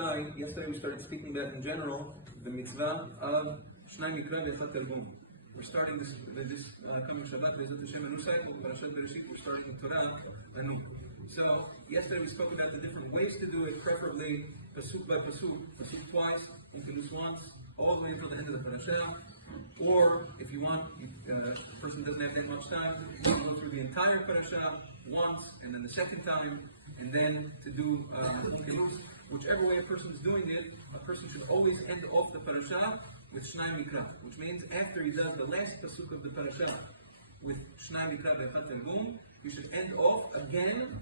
yesterday we started speaking about in general the mitzvah of Shnayim Mikra Targum. We're starting this coming Shabbat, Bezat Hashem, a new cycle, Parashat Bereshit. We're starting the Torah anew. So yesterday we spoke about the different ways to do it, preferably pasuk by pasuk twice, introduce once, all the way until the end of the parasha. Or if you want, the person doesn't have that much time, you can go through the entire parasha once, and then the second time, and then to do whichever way a person is doing it, a person should always end off the parasha with Shnayim Mikra, which means after he does the last pasuk of the parasha with Shnayim Mikra Be'echat Targum, you should end off again,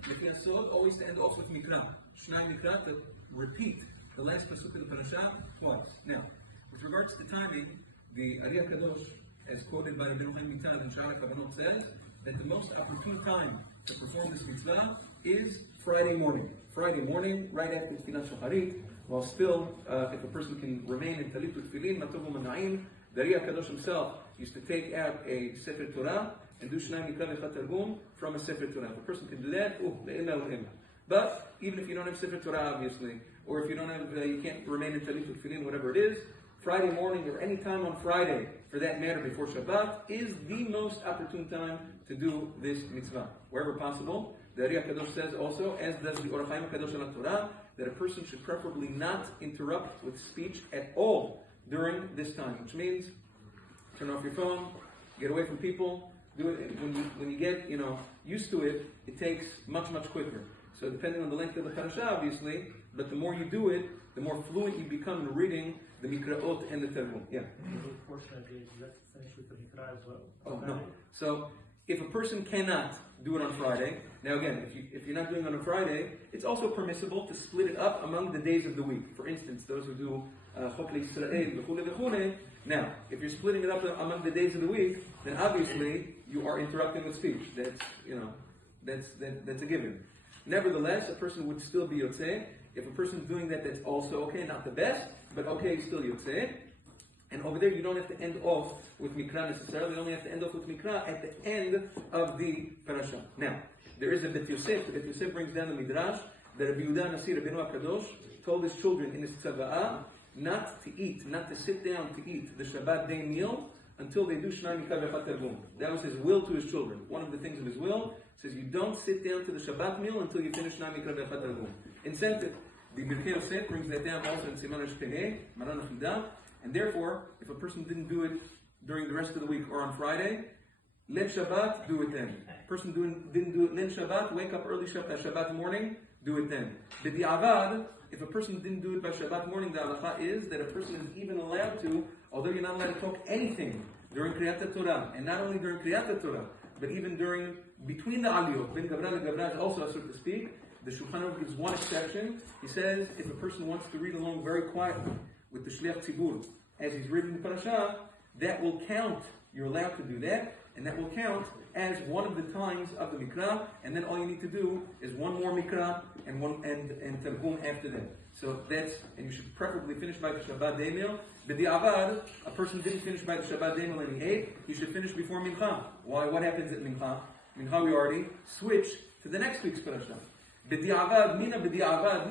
always to end off with Mikra. Shnayim Mikra, to repeat the last pasuk of the parasha twice. Now, with regards to timing, the Ari HaKadosh, as quoted by Rabbi Meir Gavriel in Sha'ar HaKavanot, says that the most opportune time to perform this mitzvah is Friday morning. Friday morning, right after Tfilat Shacharit, while still, if a person can remain in Talit with Tfilin, Matov u'Mana'im, the Ari HaKadosh himself used to take out a Sefer Torah and do Shnayim Mikra Be'echat Targum from a Sefer Torah. If a person can do that, le'illah le'illah. But even if you don't have Sefer Torah, obviously, or if you don't have, you can't remain in Talit with Tfilin, whatever it is, Friday morning or any time on Friday, for that matter, before Shabbat, is the most opportune time to do this mitzvah. Wherever possible. The Ari HaKadosh says also, as does the Or HaChaim HaKadosh al Torah, that a person should preferably not interrupt with speech at all during this time, which means turn off your phone, get away from people, do it when you get used to it. It takes much quicker. So depending on the length of the parasha, obviously, but the more you do it, the more fluent you become in reading the Mikraot and the Targum. Yeah. Oh no. So if a person cannot do it on Friday, now again, if you're not doing it on a Friday, it's also permissible to split it up among the days of the week. For instance, those who do Chok L'Yisrael, v'chule. Now, if you're splitting it up among the days of the week, then obviously you are interrupting with speech. That's a given. Nevertheless, a person would still be yotzeh. If a person is doing that, that's also okay, not the best, but okay, still yotzeh. And over there, you don't have to end off with Mikra necessarily. You only have to end off with Mikra at the end of the parasha. Now, there is a Bet Yosef. The Bet Yosef brings down the Midrash that Rabbi Yehuda Nasi Rabbeinu HaKadosh told his children in his tzava'ah not to sit down to eat the Shabbat day meal until they do Shnayim Mikra Be'echat Targum. That was his will to his children. One of the things of his will says you don't sit down to the Shabbat meal until you finish Shnayim Mikra Be'echat Targum. Incentive. The Birkei Yosef brings that down also in Siman Shpenei, Maran Achidah, and therefore, if a person didn't do it during the rest of the week or on Friday, let Shabbat, do it then. Person didn't do it then Shabbat, wake up early Shabbat morning, do it then. B'di'avad, if a person didn't do it by Shabbat morning, the halacha is that a person is even allowed to, although you're not allowed to talk anything during Kriyat Torah, and not only during Kriyat Torah, but even between the aliyot, Ben Gavra and Gavra is also so to speak. The Shulchan Aruch gives one exception. He says if a person wants to read along very quietly with the Shliach Tzibur as he's reading the parasha, that will count. You're allowed to do that, and that will count as one of the times of the Mikra. And then all you need to do is one more Mikra and Targum after that. So and you should preferably finish by the Shabbat day meal. B'di'avad, a person didn't finish by the Shabbat day meal and he ate, he should finish before Mincha. Why? What happens at Mincha? Mincha we already switch to the next week's parasha. B'di'avad, mina b'di'avad,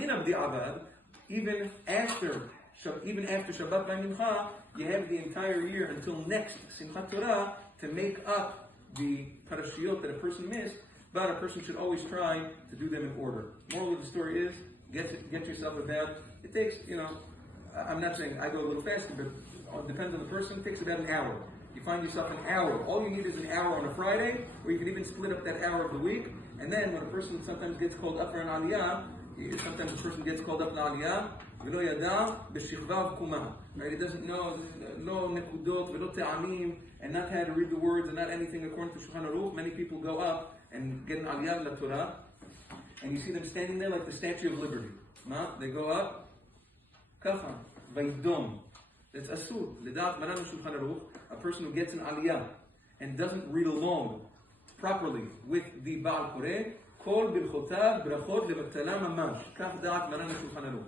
even after Shabbat by Mincha, you have the entire year until next Simchat Torah to make up the parashiyot that a person missed, but a person should always try to do them in order. Moral of the story is, get yourself about, it takes, I'm not saying I go a little faster, but it depends on the person, it takes about an hour. You find yourself an hour. All you need is an hour on a Friday, or you can even split up that hour of the week, and then when a person sometimes gets called up for an aliyah, sometimes a person gets called up in aliyah, v'lo yada b'shikvav kumah. Right? It doesn't know no nekudot, v'lo te'amim, and not how to read the words, and not anything according to Shulchan Aruch. Many people go up and get an aliyah la Torah, and you see them standing there like the Statue of Liberty. They go up, kacha, vaydom. That's asur. L'dat maran Shulchan Aruch, a person who gets an aliyah and doesn't read along properly with the Baal Koreh, kol birchotav brachot levatala mamash. Kach da'at maran Shulchan Aruch.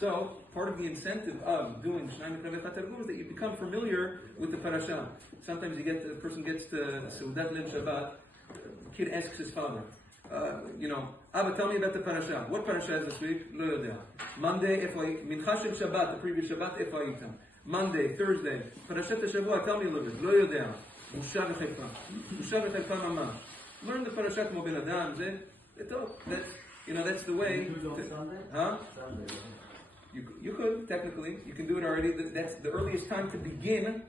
So, part of the incentive of doing Shnayim Mikra Be'echat Targum is that you become familiar with the parasha. Sometimes the person gets to Seudat Leil Shabbat, the kid asks his father, Abba, tell me about the parasha. What parasha is this week? Lo yodea. Monday, Mincha shel Shabbat, the previous Shabbat, Efa Yitam. Monday, Thursday, Parashat HaShavua, tell me a little bit. Lo yodea. Musha v'chefa. Musha v'chefa mamash. Learn the parashat mo ben adam. That's the way. You do it on Sunday? Huh? Sunday. You could, technically. You can do it already. That's the earliest time to begin.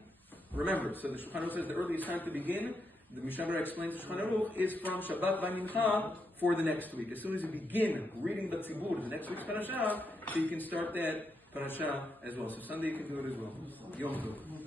Remember, so the Shulchan Aruch says the earliest time to begin. The Mishnah Berurah explains the Shulchan Aruch is from Shabbat by Mincha for the next week. As soon as you begin reading the Tzibur, the next week's parasha, so you can start that parasha as well. So Sunday you can do it as well. Yom Tov.